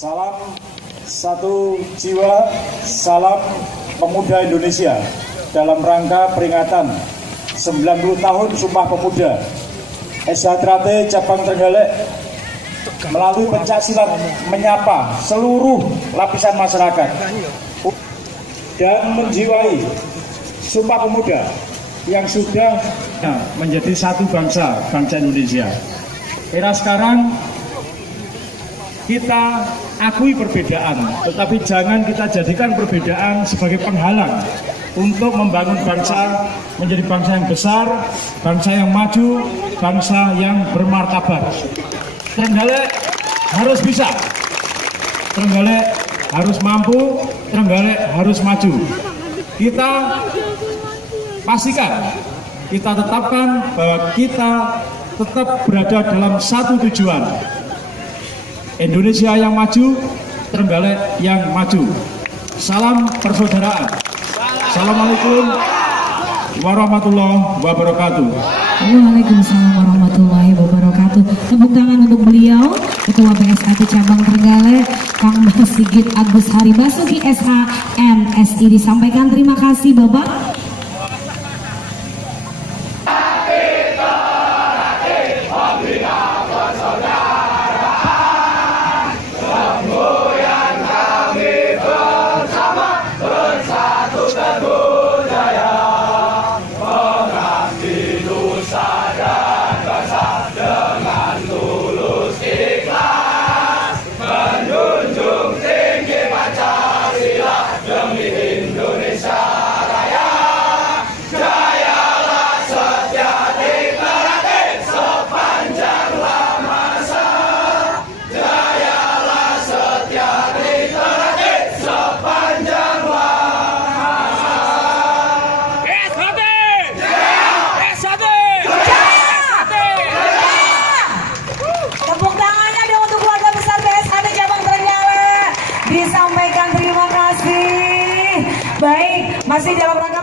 Salam satu jiwa, salam pemuda Indonesia dalam rangka peringatan 90 tahun Sumpah Pemuda SHTRATE Cabang Trenggalek melalui pencaksilat menyapa seluruh lapisan masyarakat dan menjiwai Sumpah Pemuda yang sudah menjadi satu bangsa Indonesia. Era sekarang kita akui perbedaan, tetapi jangan kita jadikan perbedaan sebagai penghalang untuk membangun bangsa menjadi bangsa yang besar, bangsa yang maju, bangsa yang bermartabat. Trenggalek harus bisa, Trenggalek harus mampu, Trenggalek harus maju. Kita pastikan, kita tetapkan bahwa kita tetap berada dalam satu tujuan. Indonesia yang maju, Trenggalek yang maju. Salam persaudaraan. Assalamualaikum warahmatullahi wabarakatuh. Waalaikumsalam warahmatullahi wabarakatuh. Tepuk tangan untuk beliau, Ketua PSHT Cabang Trenggalek, Kang Sigit Agus Hari Basuki SH MSI. Disampaikan terima kasih Bapak. Disampaikan terima kasih. Baik, masih dalam rangka